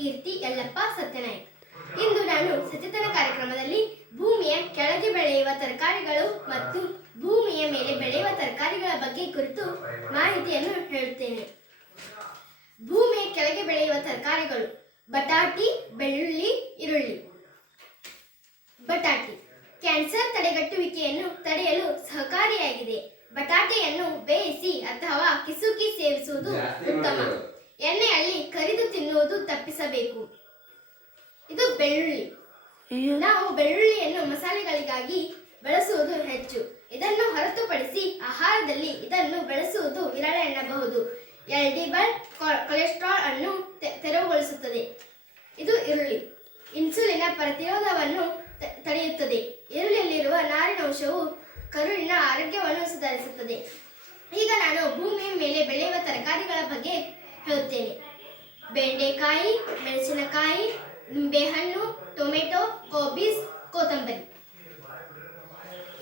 ಕೀರ್ತಿ ಯಲ್ಲಪ್ಪ ಸತ್ಯನಾಯಕ್. ಇಂದು ನಾನು ಸಚೇತನ ಕಾರ್ಯಕ್ರಮದಲ್ಲಿ ಭೂಮಿಯ ಕೆಳಗೆ ಬೆಳೆಯುವ ತರಕಾರಿಗಳು ಮತ್ತು ಭೂಮಿಯ ಮೇಲೆ ಬೆಳೆಯುವ ತರಕಾರಿಗಳ ಬಗ್ಗೆ ಕುರಿತು ಮಾಹಿತಿಯನ್ನು ಹೇಳುತ್ತೇನೆ. ಭೂಮಿಯ ಕೆಳಗೆ ಬೆಳೆಯುವ ತರಕಾರಿಗಳು: ಬಟಾಟಿ, ಬೆಳ್ಳುಳ್ಳಿ, ಈರುಳ್ಳಿ. ಬಟಾಟಿ ಕ್ಯಾನ್ಸರ್ ತಡೆಗಟ್ಟುವಿಕೆಯನ್ನು ತಡೆಯಲು ಸಹಕಾರಿಯಾಗಿದೆ. ಬಟಾಟೆಯನ್ನು ಬೇಯಿಸಿ ಅಥವಾ ಕಿಸುಕಿ ಸೇವಿಸುವುದು ಉತ್ತಮ. ಎಣ್ಣೆಯಲ್ಲಿ ಕರಿದು ತಿನ್ನುವುದು ತಪ್ಪಿಸಬೇಕು. ಇದು ಬೆಳ್ಳುಳ್ಳಿ. ನಾವು ಬೆಳ್ಳುಳ್ಳಿಯನ್ನು ಮಸಾಲೆಗಳಿಗಾಗಿ ಬಳಸುವುದು ಹೆಚ್ಚು. ಇದನ್ನು ಹೊರತುಪಡಿಸಿ ಆಹಾರದಲ್ಲಿ ಇದನ್ನು ಬಳಸುವುದು ವಿರಳ ಎನ್ನಬಹುದು. ಎಲ್ಡಿಎಲ್ ಕೊಲೆಸ್ಟ್ರಾಲ್ ಅನ್ನು ತೆರವುಗೊಳಿಸುತ್ತದೆ. ಇದು ಈರುಳ್ಳಿ. ಇನ್ಸುಲಿನ್ ಪ್ರತಿರೋಧವನ್ನು ತಡೆಯುತ್ತದೆ. ಈರುಳ್ಳಿಯಲ್ಲಿರುವ ನಾರಿನಂಶವು ಕರುಳಿನ ಆರೋಗ್ಯವನ್ನು ಸುಧಾರಿಸುತ್ತದೆ. ಈಗ ನಾನು ಭೂಮಿಯ ಮೇಲೆ ಬೆಳೆಯುವ ತರಕಾರಿಗಳ ಬಗ್ಗೆ ಹೇಳುತ್ತೇನೆ. ಬೆಂಡೆಕಾಯಿ, ಮೆಣಸಿನಕಾಯಿ, ನಿಂಬೆಹಣ್ಣು, ಟೊಮೆಟೊ, ಕೋಬಿಸ್, ಕೊತ್ತಂಬರಿ.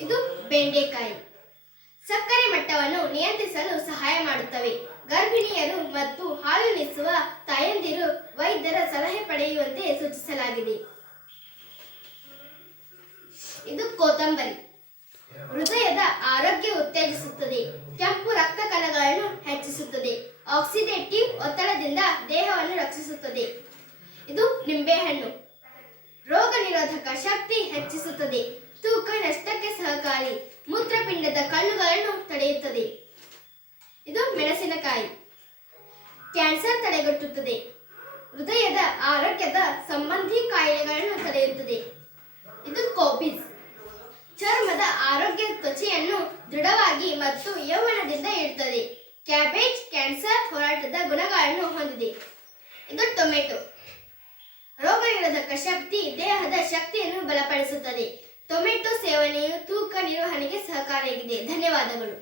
ಇದು ಬೆಂಡೆಕಾಯಿ. ಸಕ್ಕರೆ ಮಟ್ಟವನ್ನು ನಿಯಂತ್ರಿಸಲು ಸಹಾಯ ಮಾಡುತ್ತವೆ. ಗರ್ಭಿಣಿಯರು ಮತ್ತು ಹಾಲುಣಿಸುವ ತಾಯಂದಿರು ವೈದ್ಯರ ಸಲಹೆ ಪಡೆಯುವಂತೆ ಸೂಚಿಸಲಾಗಿದೆ. ಇದು ಕೊತ್ತಂಬರಿ. ಹೃದಯದ ಆರೋಗ್ಯ ಉತ್ತೇಜಿಸುತ್ತದೆ. ಕೆಂಪು ರಕ್ತ ಕಣಗಳನ್ನು ಹೆಚ್ಚಿಸುತ್ತದೆ. ಆಕ್ಸಿಡೇಟಿವ್ ಒತ್ತಡದಿಂದ ದೇಹವನ್ನು ರಕ್ಷಿಸುತ್ತದೆ. ಇದು ನಿಂಬೆಹಣ್ಣು. ರೋಗ ನಿರೋಧಕ ಶಕ್ತಿ ಹೆಚ್ಚಿಸುತ್ತದೆ. ತೂಕ ನಷ್ಟಕ್ಕೆ ಸಹಕಾರಿ. ಮೂತ್ರಪಿಂಡದ ಕಲ್ಲುಗಳನ್ನು ತಡೆಯುತ್ತದೆ. ಇದು ಮೆಣಸಿನಕಾಯಿ. ಕ್ಯಾನ್ಸರ್ ತಡೆಗಟ್ಟುತ್ತದೆ. ಹೃದಯದ ಆರೋಗ್ಯದ ಸಂಬಂಧಿ ಕಾಯಿಲೆಗಳನ್ನು ತಡೆಯುತ್ತದೆ. ಇದು ಕೋಬಿಸ್. ಚರ್ಮದ ಆರೋಗ್ಯ, ತ್ವಚೆಯನ್ನು ದೃಢವಾಗಿ ಮತ್ತು ಯೌವನದಿಂದ ಇಡುತ್ತದೆ. ಕ್ಯಾಬೇಜ್ ಕ್ಯಾನ್ಸರ್ ಹೋರಾಟದ ಗುಣಗಳನ್ನು ಹೊಂದಿದೆ. ಇದು ಟೊಮೆಟೊ. ರೋಗ ನಿರೋಧಕ ಶಕ್ತಿ, ದೇಹದ ಶಕ್ತಿಯನ್ನು ಬಲಪಡಿಸುತ್ತದೆ. ಟೊಮೆಟೊ ಸೇವನೆಯು ತೂಕ ನಿರ್ವಹಣೆಗೆ ಸಹಕಾರಿಯಾಗಿದೆ. ಧನ್ಯವಾದಗಳು.